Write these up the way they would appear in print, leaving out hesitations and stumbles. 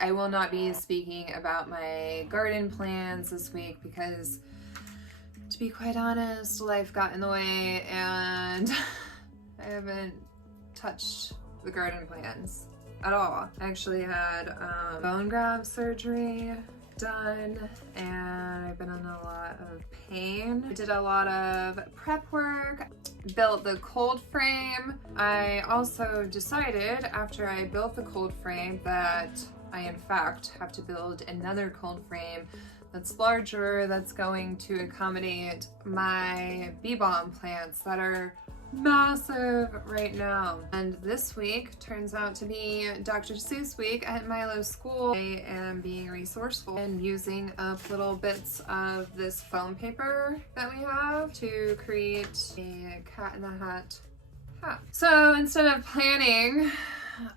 I will not be speaking about my garden plans this week because, to be quite honest, life got in the way and I haven't touched the garden plans at all. I actually had bone graft surgery done and I've been in a lot of pain. I did a lot of prep work, built the cold frame. I also decided after I built the cold frame that I in fact have to build another cold frame that's larger, that's going to accommodate my bee balm plants that are massive right now. And this week turns out to be Dr. Seuss week at Milo's school. I am being resourceful and using up little bits of this foam paper that we have to create a cat in the hat hat. So instead of planning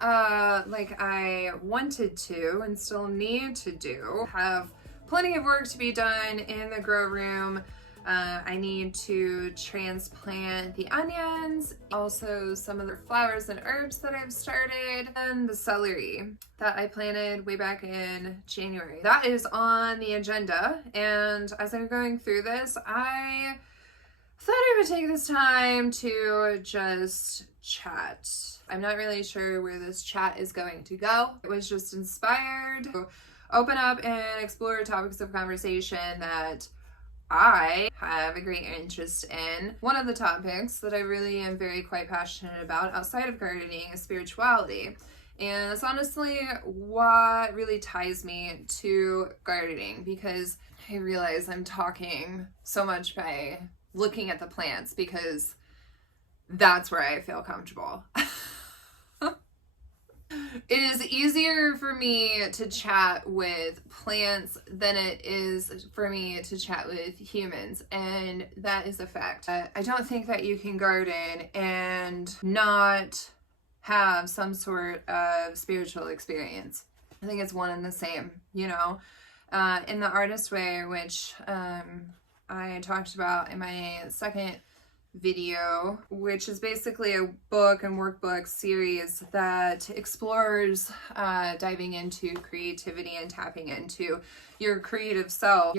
like I wanted to and still need to do, have plenty of work to be done in the grow room. I need to transplant the onions, also some of the flowers and herbs that I've started, and the celery that I planted way back in January. That is on the agenda, and as I'm going through this, I thought I would take this time to just chat. I'm not really sure where this chat is going to go. It was just inspired to open up and explore topics of conversation that I have a great interest in. One of the topics that I really am very quite passionate about outside of gardening is spirituality. And it's honestly what really ties me to gardening, because I realize I'm talking so much by looking at the plants because that's where I feel comfortable. It is easier for me to chat with plants than it is for me to chat with humans, and that is a fact. I don't think that you can garden and not have some sort of spiritual experience. I think it's one and the same, you know? In the artist way, which I talked about in my second video, which is basically a book and workbook series that explores diving into creativity and tapping into your creative self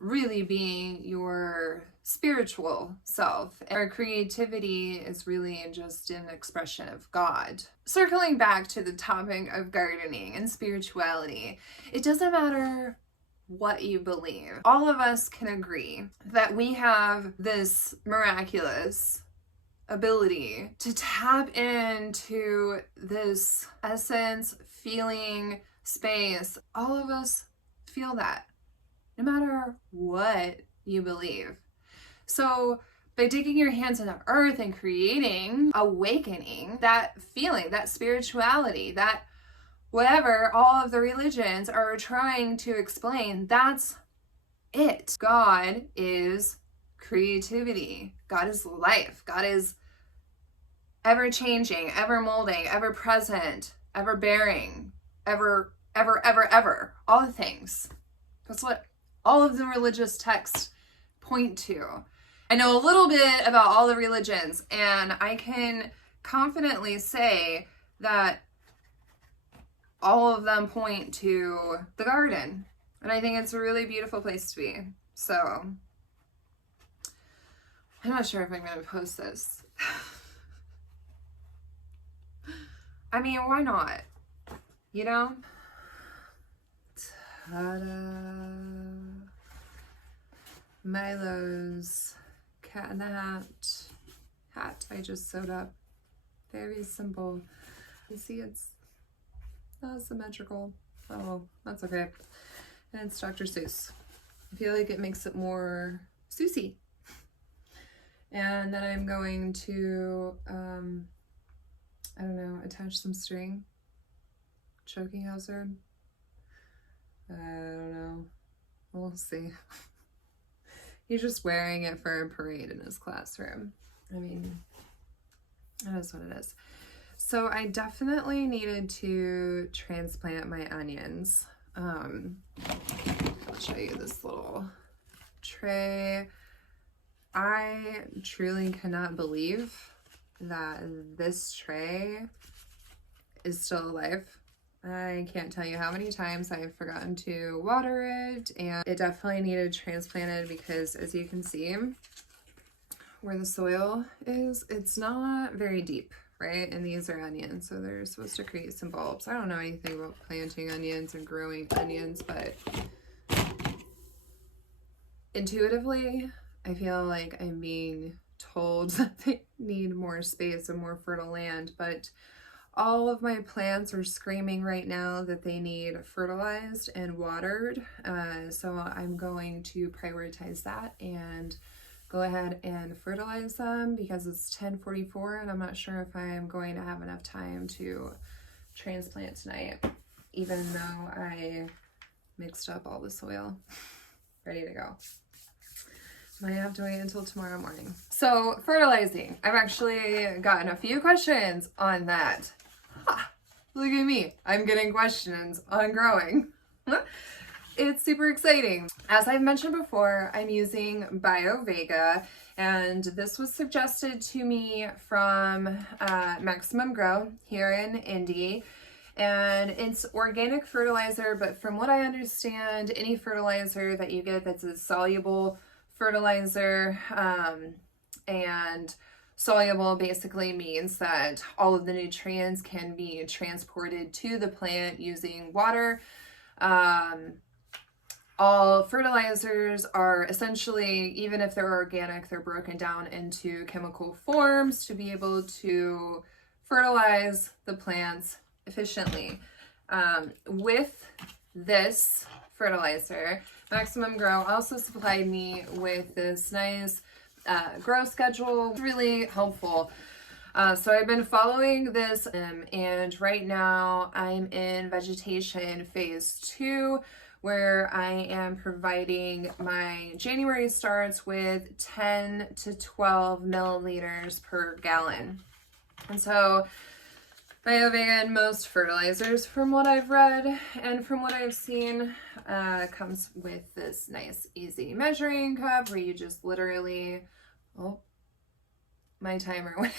really being your spiritual self. Our creativity is really just an expression of God. Circling back to the topic of gardening and spirituality, it doesn't matter what you believe. All of us can agree that we have this miraculous ability to tap into this essence, feeling, space. All of us feel that, no matter what you believe. So by digging your hands in the earth and creating, awakening that feeling, that spirituality, that whatever all of the religions are trying to explain, that's it. God is creativity. God is life. God is ever changing, ever molding, ever present, ever bearing, ever. All the things. That's what all of the religious texts point to. I know a little bit about all the religions, and I can confidently say that all of them point to the garden. And I think it's a really beautiful place to be. So, I'm not sure if I'm going to post this. I mean, why not? You know? Ta-da! Milo's cat in the hat I just sewed up. Very simple. You see, it's not symmetrical. Oh, that's okay. And it's Dr. Seuss. I feel like it makes it more Seussy. And then I'm going to, I don't know, attach some string. Choking hazard. I don't know. We'll see. He's just wearing it for a parade in his classroom. I mean, that is what it is. So I definitely needed to transplant my onions. I'll show you this little tray. I truly cannot believe that this tray is still alive. I can't tell you how many times I've forgotten to water it, and it definitely needed transplanted because, as you can see, where the soil is, it's not very deep, right? And these are onions, so they're supposed to create some bulbs. I don't know anything about planting onions and growing onions, but intuitively, I feel like I'm being told that they need more space and more fertile land, but all of my plants are screaming right now that they need fertilized and watered. So I'm going to prioritize that and go ahead and fertilize them because it's 10:44 and I'm not sure if I'm going to have enough time to transplant tonight, even though I mixed up all the soil. Ready to go. Might have to wait until tomorrow morning. So fertilizing, I've actually gotten a few questions on that. Look at me, I'm getting questions on growing. It's super exciting. As I've mentioned before, I'm using BioVega, and this was suggested to me from Maximum Grow here in Indy. And it's organic fertilizer, but from what I understand, any fertilizer that you get that's a soluble fertilizer, and soluble basically means that all of the nutrients can be transported to the plant using water. All fertilizers are essentially, even if they're organic, they're broken down into chemical forms to be able to fertilize the plants efficiently. With this fertilizer, Maximum Grow also supplied me with this nice grow schedule. Really helpful. So I've been following this, and right now I'm in vegetation phase 2, where I am providing my January starts with 10 to 12 milliliters per gallon. And so BioVega and most fertilizers, from what I've read and from what I've seen, comes with this nice easy measuring cup where you just literally, oh, my timer went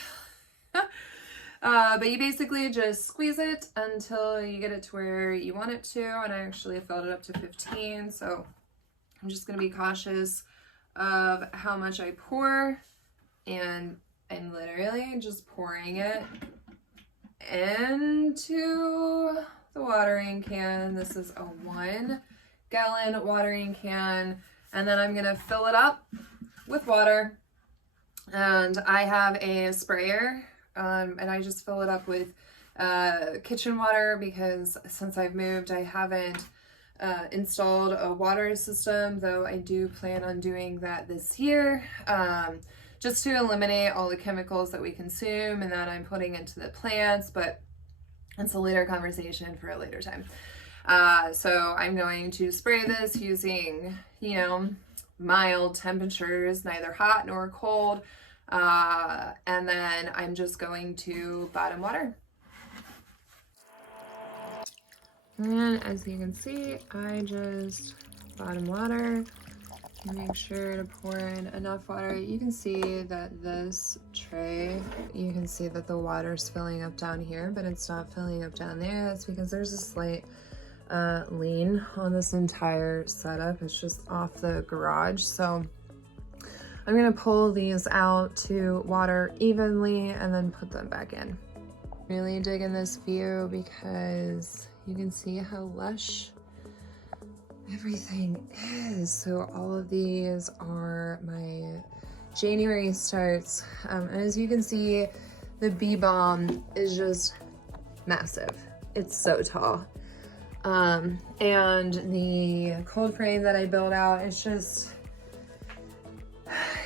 but you basically just squeeze it until you get it to where you want it to, and I actually filled it up to 15, so I'm just going to be cautious of how much I pour, and I'm literally just pouring it into the watering can. This is a 1 gallon watering can, and then I'm going to fill it up with water, and I have a sprayer. And I just fill it up with kitchen water because since I've moved, I haven't installed a water system, though I do plan on doing that this year, just to eliminate all the chemicals that we consume and that I'm putting into the plants, but it's a later conversation for a later time. So I'm going to spray this using, mild temperatures, neither hot nor cold. And then I'm just going to bottom water. And as you can see, I just bottom water. Make sure to pour in enough water. You can see that this tray, you can see that the water's filling up down here, but it's not filling up down there. That's because there's a slight lean on this entire setup. It's just off the garage. So I'm gonna pull these out to water evenly and then put them back in. Really digging this view because you can see how lush everything is. So all of these are my January starts. And as you can see, the bee balm is just massive. It's so tall. And the cold frame that I built out is just,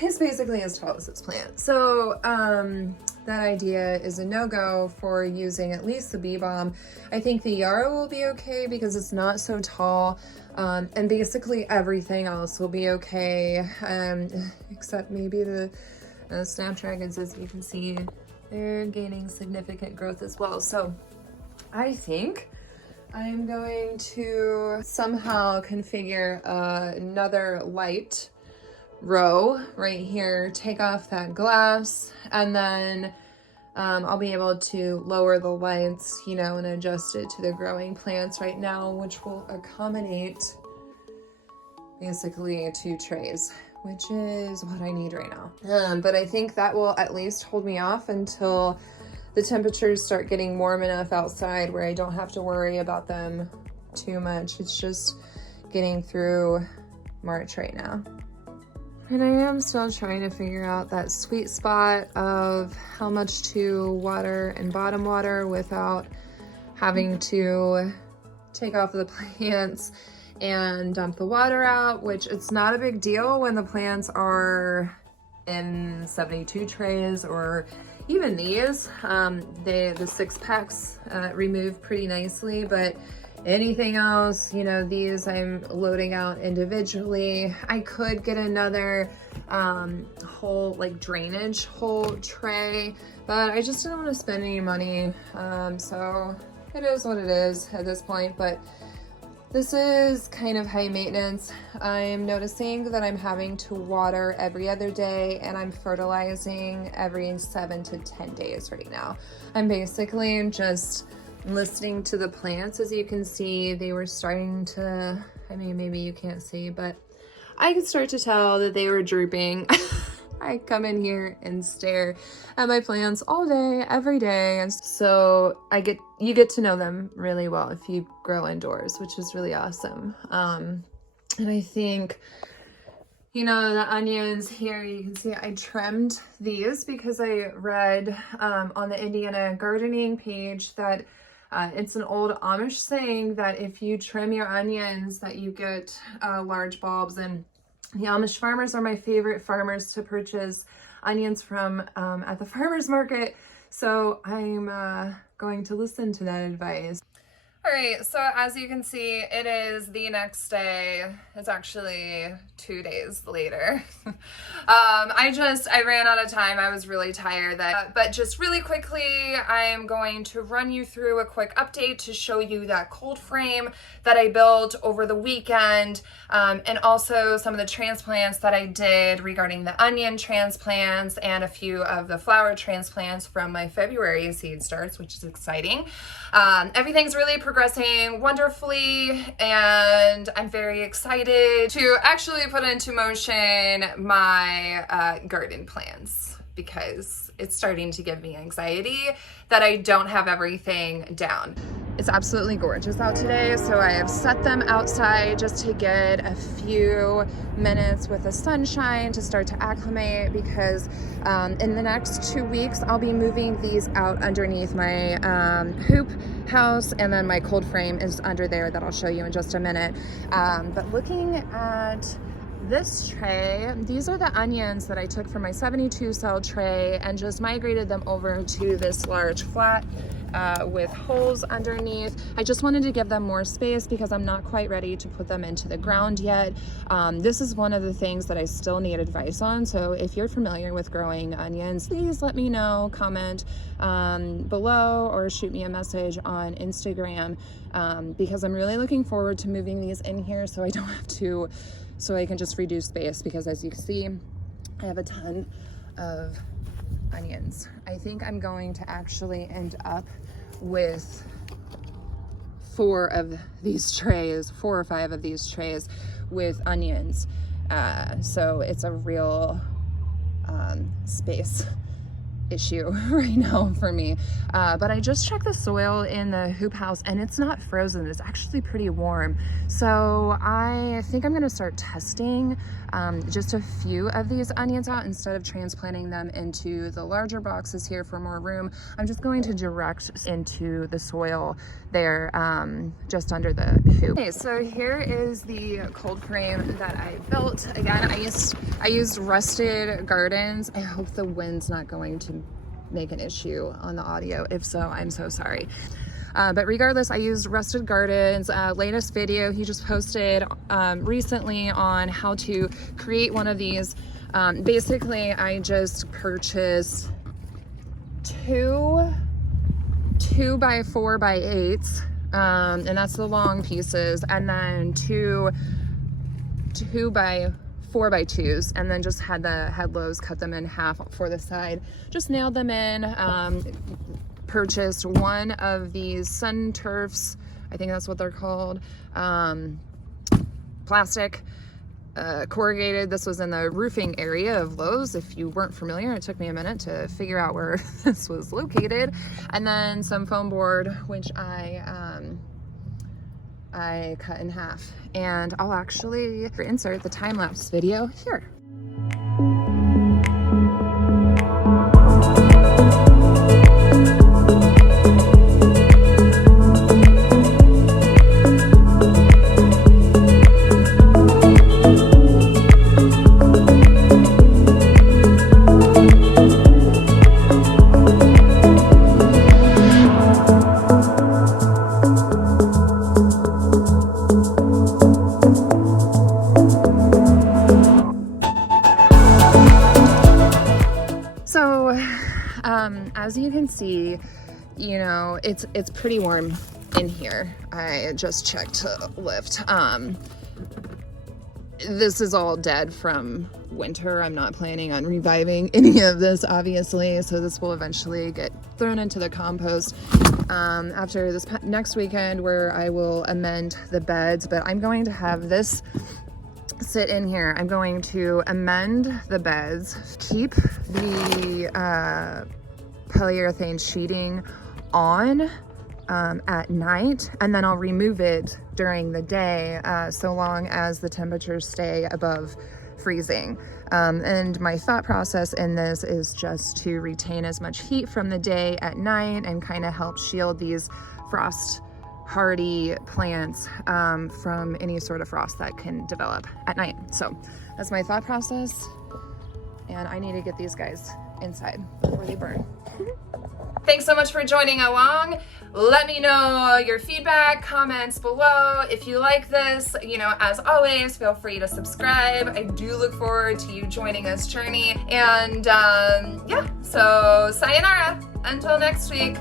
it's basically as tall as this plant. So that idea is a no-go for using at least the bee balm. I think the yarrow will be okay because it's not so tall, and basically everything else will be okay, except maybe the snapdragons. As you can see, they're gaining significant growth as well. So I think I'm going to somehow configure another light row right here, take off that glass, and then I'll be able to lower the lights, you know, and adjust it to the growing plants right now, which will accommodate basically 2 trays, which is what I need right now. But I think that will at least hold me off until the temperatures start getting warm enough outside where I don't have to worry about them too much. It's just getting through March right now. And I am still trying to figure out that sweet spot of how much to water and bottom water without having to take off the plants and dump the water out, which it's not a big deal when the plants are in 72 trays or even these. The 6-packs remove pretty nicely, but anything else, you know, these I'm loading out individually. I could get another whole like drainage hole tray, but I just didn't want to spend any money. So it is what it is at this point, but this is kind of high maintenance. I'm noticing that I'm having to water every other day and I'm fertilizing every 7 to 10 days right now. I'm basically just listening to the plants. As you can see, they were starting to, I mean, maybe you can't see, but I could start to tell that they were drooping. I come in here and stare at my plants all day, every day. And so you get to know them really well if you grow indoors, which is really awesome. And I think, you know, the onions here, you can see I trimmed these because I read on the Indiana gardening page that it's an old Amish saying that if you trim your onions that you get large bulbs. And the Amish farmers are my favorite farmers to purchase onions from at the farmer's market. So I'm going to listen to that advice. All right, so as you can see, it is the next day. It's actually 2 days later. I ran out of time. I was really tired. But just really quickly, I am going to run you through a quick update to show you that cold frame that I built over the weekend, and also some of the transplants that I did regarding the onion transplants and a few of the flower transplants from my February seed starts, which is exciting. Everything's really progressing wonderfully, and I'm very excited to actually put into motion my garden plans, because it's starting to give me anxiety that I don't have everything down. It's absolutely gorgeous out today, so I have set them outside just to get a few minutes with the sunshine to start to acclimate, because in the next 2 weeks I'll be moving these out underneath my hoop house, and then my cold frame is under there that I'll show you in just a minute. But looking at this tray, these are the onions that I took from my 72 cell tray and just migrated them over to this large flat with holes underneath. I just wanted to give them more space because I'm not quite ready to put them into the ground yet. This is one of the things that I still need advice on. So if you're familiar with growing onions, please let me know, comment below, or shoot me a message on Instagram, because I'm really looking forward to moving these in here so I don't have to, so I can just reduce space, because as you can see, I have a ton of onions. I think I'm going to actually end up with 4 of these trays, 4 or 5 of these trays with onions. So it's a real space issue right now for me. But I just checked the soil in the hoop house and it's not frozen. It's actually pretty warm. So I think I'm gonna start testing just a few of these onions out instead of transplanting them into the larger boxes here for more room. I'm just going to direct into the soil there, just under the hoop. Okay, so here is the cold frame that I built. Again, I used Rusted Gardens. I hope the wind's not going to make an issue on the audio. If so, I'm so sorry. But regardless, I used Rusted Gardens. Latest video he just posted recently on how to create one of these. Basically, I just purchased 2 by 4 by 8s, and that's the long pieces, and then two by 4x2s, and then just had the head lows, cut them in half for the side, just nailed them in. Purchased one of these sun turfs, I think that's what they're called, plastic, corrugated. This was in the roofing area of Lowe's. If you weren't familiar, it took me a minute to figure out where this was located. And then some foam board, which I cut in half. And I'll actually insert the time-lapse video here. As you can see, you know, it's pretty warm in here. I just checked to lift. This is all dead from winter. I'm not planning on reviving any of this, obviously, so this will eventually get thrown into the compost after this next weekend, where I will amend the beds. But I'm going to have this sit in here. I'm going to amend the beds, keep the polyurethane sheeting on at night, and then I'll remove it during the day, so long as the temperatures stay above freezing. And my thought process in this is just to retain as much heat from the day at night and kind of help shield these frost hardy plants from any sort of frost that can develop at night. So that's my thought process, and I need to get these guys inside before they burn. Thanks so much for joining along. Let me know your feedback, comments below. If you like this, you know, as always, feel free to subscribe. I do look forward to you joining this journey. And yeah, so sayonara until next week.